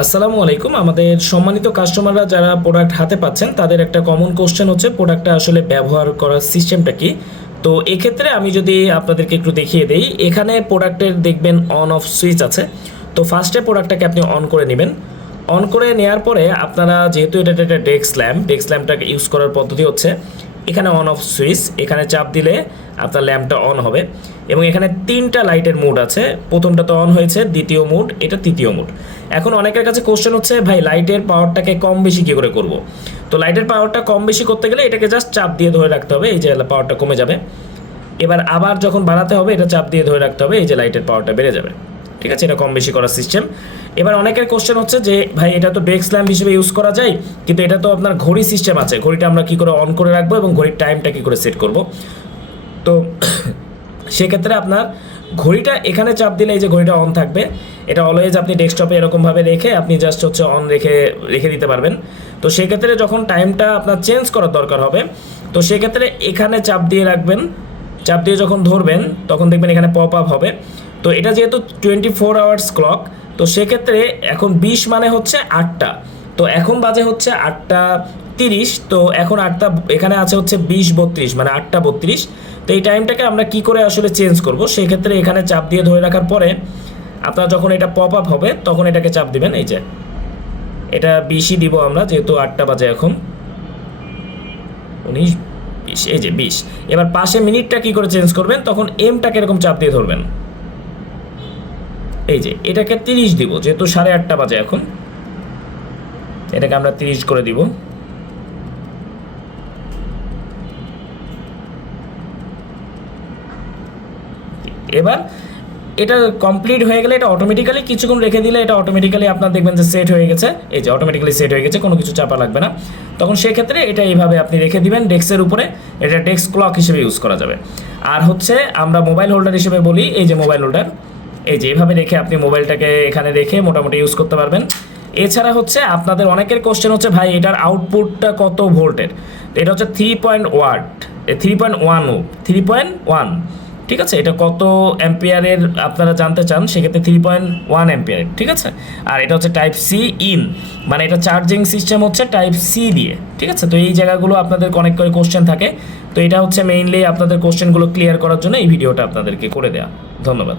আসসালামু আলাইকুম। আমাদের সম্মানিত কাস্টমাররা যারা প্রোডাক্ট হাতে পাচ্ছেন তাদের একটা কমন কোশ্চেন হচ্ছে প্রোডাক্টটা আসলে ব্যবহার করার সিস্টেমটা কি। তো এক্ষেত্রে আমি যদি আপনাদেরকে একটু দেখিয়ে দেই, এখানে প্রোডাক্টের দেখবেন অন অফ সুইচ আছে। তো ফার্স্টে প্রোডাক্টটাকে আপনি অন করে নেবেন। অন করে নেওয়ার পরে আপনারা যেহেতু এটা একটা ডেস্ক ল্যাম্পটাকে ইউজ করার পদ্ধতি হচ্ছে এখানে অন অফ সুইচ, এখানে চাপ দিলে আপনার ল্যাম্পটা অন হবে এবং এখানে তিনটা লাইটের মুড আছে। প্রথমটা তো অন হয়েছে, দ্বিতীয় মুড, এটা তৃতীয় মুড। এখন অনেকের কাছে কোশ্চেন হচ্ছে ভাই লাইটের পাওয়ারটাকে কম বেশি কী করে করব। তো লাইটের পাওয়ারটা কম বেশি করতে গেলে এটাকে জাস্ট চাপ দিয়ে ধরে রাখতে হবে, এই যে পাওয়ারটা কমে যাবে। এবার আবার যখন বাড়াতে হবে এটা চাপ দিয়ে ধরে রাখতে হবে, এই যে লাইটের পাওয়ারটা বেড়ে যাবে। ঠিক আছে, এটা কম বেশি করার সিস্টেম। এবার অনেকের কোশ্চেন হচ্ছে যে ভাই এটা তো ডেস্ক ল্যাম্প হিসেবে ইউজ করা যায়, কিন্তু এটা তো আপনার ঘড়ি সিস্টেম আছে, ঘড়িটা আমরা কী করে অন করে রাখবো এবং ঘড়ির টাইমটা কী করে সেট করব। তো সেক্ষেত্রে আপনার ঘড়িটা এখানে চাপ দিলে এই যে ঘড়িটা অন থাকবে, এটা অলওয়েজ আপনি ডেস্কটপে এরকমভাবে রেখে আপনি জাস্ট হচ্ছে অন রেখে দিতে পারবেন। তো সেক্ষেত্রে যখন টাইমটা আপনার চেঞ্জ করার দরকার হবে তো সেক্ষেত্রে এখানে চাপ দিয়ে রাখবেন। চাপ দিয়ে যখন ধরবেন তখন দেখবেন এখানে পপ আপ হবে। তো এটা যেহেতু 24 আওয়ার্স ক্লক, তো সেক্ষেত্রে এখন 20 মানে হচ্ছে 8টা। তো এখন বাজে হচ্ছে 8টা 30। তো এখন 8টা এখানে আছে হচ্ছে 20:32 মানে 8টা 32। তো এই টাইমটাকে আমরা কি করে আসলে চেঞ্জ করব, সেক্ষেত্রে এখানে চাপ দিয়ে ধরে রাখার পরে আপনার যখন এটা পপ আপ হবে তখন এটাকে চাপ দিবেন। এই যে এটা 20ই দিব আমরা, যেহেতু 8টা বাজে এখন 19 20, এই যে 20। এবার পাশে মিনিটটা কি করে চেঞ্জ করবেন, তখন এমটাকে এরকম চাপ দিয়ে ধরবেন। এই যে এটাকে 30 দিব, যেহেতু 8:30 বাজে এখন, এটাকে আমরা 30 করে দিব। এবার এটা কমপ্লিট হয়ে গেলে এটা অটোমেটিক্যালি কিছুক্ষণ রেখে দিলে এটা অটোমেটিক্যালি আপনার দেখবেন যে সেট হয়ে গেছে। এই যে অটোমেটিক্যালি সেট হয়ে গেছে, কোনো কিছু চাপা লাগবে না। তখন সেক্ষেত্রে এটা এইভাবে আপনি রেখে দিবেন ডেস্কের উপরে, এটা ডেস্ক ক্লক হিসেবে ইউজ করা যাবে। আর হচ্ছে আমরা মোবাইল হোল্ডার হিসেবে বলি, এই যে মোবাইল হোল্ডার, এই যে এইভাবে রেখে আপনি মোবাইলটাকে এখানে রেখে মোটামুটি ইউজ করতে পারবেন। এছাড়া হচ্ছে আপনাদের অনেকের কোশ্চেন হচ্ছে ভাই এটার আউটপুটটা কত ভোল্টের। এটা হচ্ছে 3.1 3.1। ঠিক আছে, এটা কত অ্যাম্পিয়ারের আপনারা জানতে চান, সেক্ষেত্রে 3.1 অ্যাম্পিয়ারের। ঠিক আছে, আর এটা হচ্ছে টাইপ সি ইন, মানে এটা চার্জিং সিস্টেম হচ্ছে টাইপ সি দিয়ে। ঠিক আছে, তো এই জায়গাগুলো আপনাদের অনেক করে কোশ্চেন থাকে। তো এটা হচ্ছে মেইনলি আপনাদের কোশ্চেনগুলো ক্লিয়ার করার জন্য এই ভিডিওটা আপনাদেরকে করে দেওয়া। ধন্যবাদ।